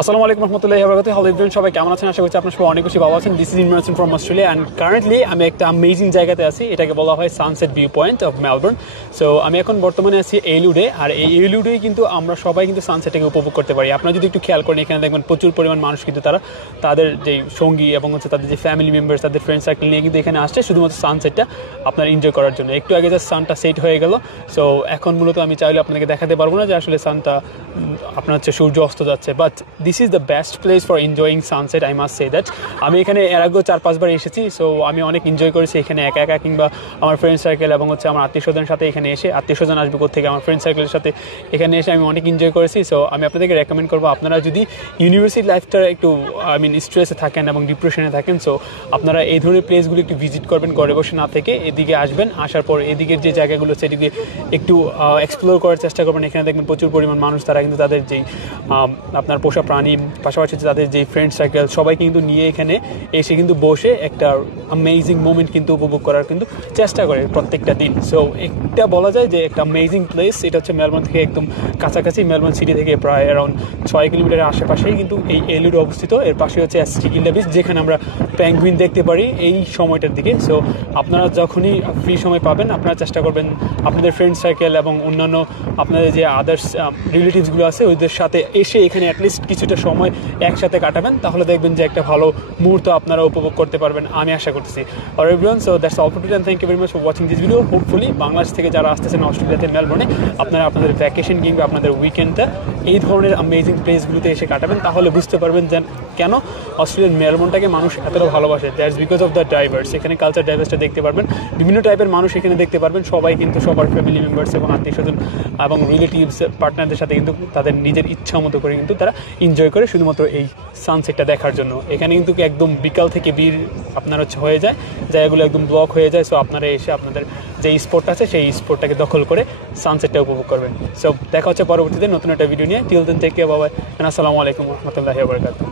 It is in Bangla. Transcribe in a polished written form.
আসসালামু আলাইকুম রহমতুল্লাহি ওয়া বারাকাতুহু। হ্যালো এভরিওয়ান, সবাই কেমন আছেন? আশা করছি আপনারা সবাই অনেক বেশি ভালো আছেন। This is Imran from Australia and currently আমি একটা অ্যামেজিং জায়গাতে আছি। এটাকে বলা হয় sunset view point of Melbourne. So আমি এখন বর্তমানে আছি এলুডে, আর এই এলুডেই কিন্তু আমরা সবাই কিন্তু সানসেটটাকে উপভোগ করতে পারি। আপনারা যদি একটু খেয়াল করেন, এখানে দেখবেন প্রচুর পরিমাণ মানুষ কিন্তু তারা তাদের যে সঙ্গী এবং তাদের যে ফ্যামিলি মেম্বার্স, তাদের ফ্রেন্ড সার্কেল নিয়ে কিন্তু এখানে আসছে শুধুমাত্র সানসেটটা আপনার এনজয় করার জন্য। একটু আগে জাস্ট সানটা সেট হয়ে গেল। সো এখন মূলত আমি চাইলে আপনাদেরকে দেখাতে পারবো না যে আসলে সানটা আপনার হচ্ছে সূর্য অস্ত যাচ্ছে, but this is the best place for enjoying sunset, I must say that. আমি এখানে এর আগেও 4-5 বার এসেছি। সো আমি অনেক এনজয় করেছি এখানে একা একা কিংবা আমার ফ্রেন্ড সার্কেল এবং আমার আত্মীয় স্বজনের সাথে এখানে এসে। আত্মীয় স্বজন আসবে কোথেকে, আমার ফ্রেন্ড সার্কেলের সাথে এখানে এসে আমি অনেক এনজয় করেছি। সো আমি আপনাদেরকে রেকমেন্ড করবো, আপনারা যদি ইউনিভার্সিটি লাইফটা একটু স্ট্রেসে থাকেন এবং ডিপ্রেশনে থাকেন, সো আপনারা এই ধরনের প্লেসগুলো একটু ভিজিট করবেন, ঘরে বসে না থেকে এদিকে আসবেন। আসার পর এদিকের যে জায়গাগুলো সেদিকে একটু এক্সপ্লোর করার চেষ্টা করবেন। এখানে দেখবেন প্রচুর পরিমাণ মানুষ, তারা কিন্তু তাদের যেই আপনার পোষা প্রাণী, পাশাপাশি তাদের যে ফ্রেন্ড সার্কেল সবাই কিন্তু নিয়ে এখানে এসে কিন্তু বসে একটা অ্যামেজিং মোমেন্ট কিন্তু উপভোগ করার কিন্তু চেষ্টা করে প্রত্যেকটা দিন। সো একটা বলা যায় যে একটা অ্যামেজিং প্লেস। এটা হচ্ছে মেলবোর্ন থেকে একদম কাছাকাছি, মেলবোর্ন সিটি থেকে প্রায় অ্যারাউন্ড 6 কিলোমিটারের আশেপাশেই কিন্তু এই এলুডে অবস্থিত। এর পাশে হচ্ছে অ্যাস্টিকিল্লা বিচ, যেখানে আমরা পেঙ্গুইন দেখতে পারি এই সময়টার দিকে। সো আপনারা যখনই ফ্রি সময় পাবেন, আপনারা চেষ্টা করবেন আপনাদের ফ্রেন্ড সার্কেল এবং অন্যান্য আপনাদের যে আদার্স রিলেটিভসগুলো আছে ওদের সাথে এসে এখানে অ্যাটলিস্ট কিছুটা সময় একসাথে কাটাবেন। তাহলে দেখবেন যে একটা ভালো মুহূর্ত আপনারা উপভোগ করতে পারবেন, আমি আশা করতেছি। আর everyone, so that's all for today and thank you very much for watching this video. Hopefully Bangladesh থেকে যারা আসতেছেন অস্ট্রেলিয়াতে মেলবোর্নে, আপনারা আপনাদের ভ্যাকেশন কিংবা আপনাদের উইকেন্ডটা এই ধরনের অ্যামেজিং প্লেসগুলোতে এসে কাটাবেন। তাহলে বুঝতে পারবেন যে কেন অস্ট্রেলিয়ার মেলবোর্নটাকে মানুষ এতটা ভালোবাসে। That's because of the diverse. এখানে কালচার ডাইভার্সটা দেখতে পারবেন, বিভিন্ন টাইপের মানুষ এখানে দেখতে পারবেন। সবাই কিন্তু সবার ফ্যামিলি মেম্বার্স এবং আত্মীয় স্বজন এবং রিলেটিভস পার্টনারদের সাথে কিন্তু তাদের নিজের ইচ্ছা মতো করে কিন্তু তারা এনজয় করে শুধুমাত্র এই সানসেটটা দেখার জন্য। এখানে কিন্তু একদম বিকাল থেকে ভিড় আপনার হয়ে যায়, জায়গাগুলো একদম ব্লক হয়ে যায়। সো আপনারা এসে আপনাদের যে স্পটটা আছে সেই স্পটটাকে দখল করে সানসেটটা উপভোগ করবেন। সো দেখা হচ্ছে পরবর্তীতে নতুন একটা ভিডিও নিয়ে। Till then take care, bye bye, আসসালামু আলাইকুম রহমতুল্লাহি ওয়া বারাকাতুহু।